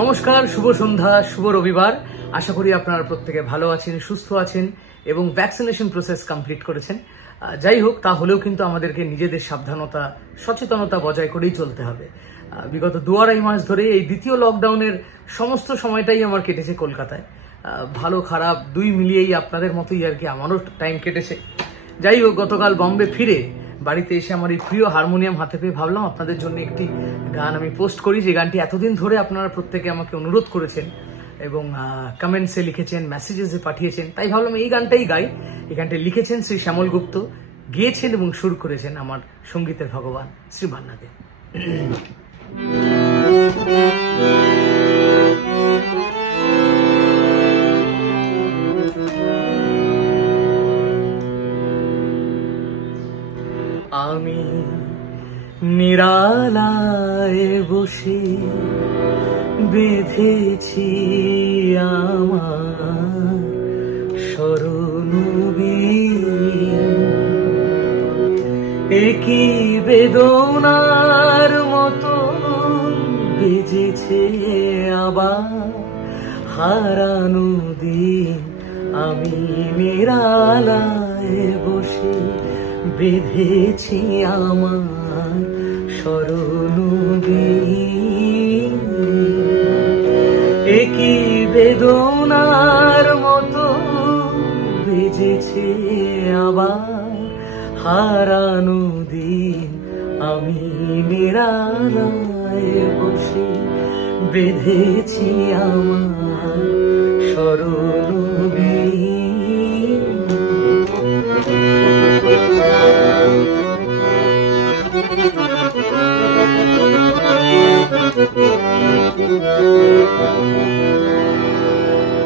নমস্কার, শুভ সন্ধ্যা, শুভ রবিবার। আশা করি আপনারা প্রত্যেকে ভালো আছেন, সুস্থ আছেন এবং ভ্যাকসিনেশন প্রসেস কমপ্লিট করেছেন। যাই হোক, তা হলেও কিন্তু আমাদেরকে নিজেদের সাবধানতা, সচেতনতা বজায় করেই চলতে হবে। বিগত 2-2.5 মাস ধরে এই দ্বিতীয় লকডাউনের সমস্ত সময়টাই আমার কেটেছে কলকাতায়। ভালো খারাপ দুই মিলিয়েই আপনাদের মতোই আর কি আমারও টাইম কেটেছে। যাই হোক, গতকাল বম্বে ফিরে বাড়িতে এসে আমার এই প্রিয় হারমোনিয়াম হাতে পেয়ে ভাবলাম আপনাদের জন্য একটি গান আমি পোস্ট করি, যে গানটি এতদিন ধরে আপনারা প্রত্যেকে আমাকে অনুরোধ করেছেন এবং কমেন্টসে লিখেছেন, মেসেজেসে পাঠিয়েছেন। তাই ভাবলাম এই গানটাই গাই। এই গানটি লিখেছেন শ্রী শ্যামল গুপ্ত, গেয়েছেন এবং সুর করেছেন আমার সঙ্গীতের ভগবান শ্রী মান্না দে। আমি নিরালায় বসে বেঁধেছি আমার স্মরণবীণ, একই বেদনার মতো বেজেছে আবার হারানো দিন। আমি নিরালায় বসে বেঁধেছি আমার স্মরণবীণ, একই বেদনার মতো বেজেছে আবার হারানো দিন। আমি নিরালায় বসে বেঁধেছি আমার স্মরণবীণ।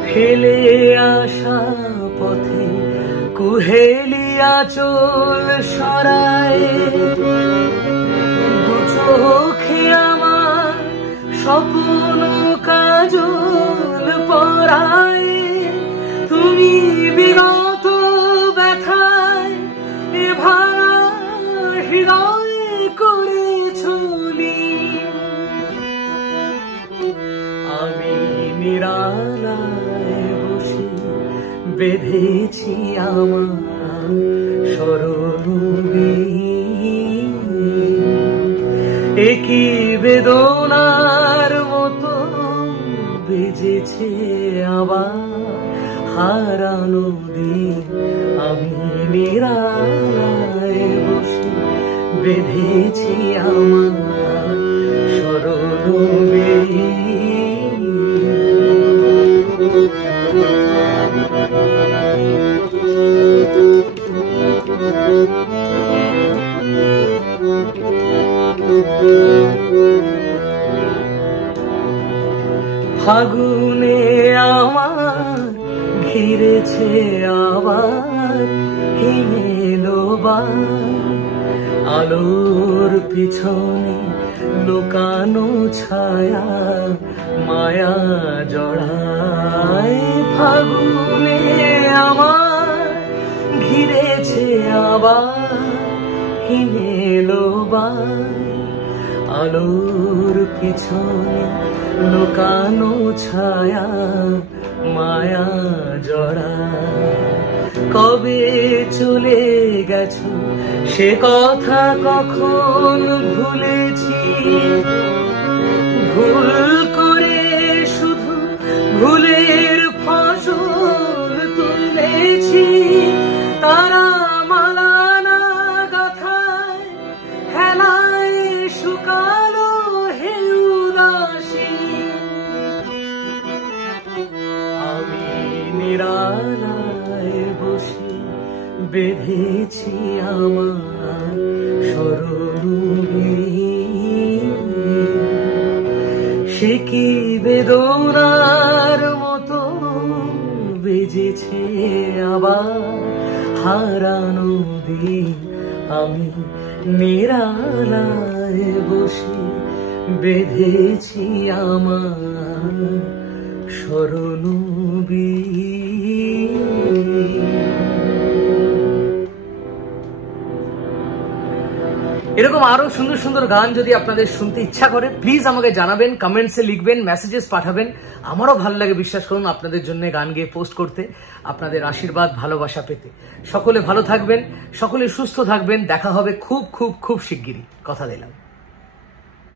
ফেলে আসা পথে কুহেলিয়া চোল সরায়, দু চোখে আমার স্বপ্ন কাজল পরায়। তুমি বিগত ব্যথায় এ ভাঙা হৃদয় করেছ লীন। আমি নিরালায় বসে বেঁধেছি আমার স্মরণবীণ, একই বেদনার মতো বেজেছে আবার হারানো দিন। আমি নিরালায় বসে বেঁধেছি আমার স্মরণবীণ। ফাগুনে আমার ঘিরেছে আবার হিমেলবার, আলোর পিছনে লুকানো ছায়া মায়া জড়ায়। ফাগুনে আমার ঘিরেছে আবার হিমেলবার, আলোর পিছনে লুকানো ছায়া মায়া জড়ায়। কবে চলে গেছো সে কথা কখন ভুলেছি, ভুল করে শুধু ভুলের ফসল তুলেছি। তারা মালানা গাথায় হেলায় শুকালো হে উদাসী। আমি নিরালায় বসে বেঁধেছি আমার স্মরণবীণ, সে কি বেদনার মতো বেজেছে আবার হারানো দিন। আমি নিরালায় বসে বেঁধেছি আমার স্মরণবীণ। এরকম আরো সুন্দর সুন্দর গান যদি আপনাদের শুনতে ইচ্ছা করে প্লিজ আমাকে জানাবেন, কমেন্টসে লিখবেন, মেসেজেস পাঠাবেন। আমারও ভালো লাগে, বিশ্বাস করুন, আপনাদের জন্য গান গেয়ে পোস্ট করতে, আপনাদের আশীর্বাদ ভালোবাসা পেতে। সকলে ভালো থাকবেন, সকলে সুস্থ থাকবেন। দেখা হবে খুব খুব খুব শিগগিরই, কথা দিলাম।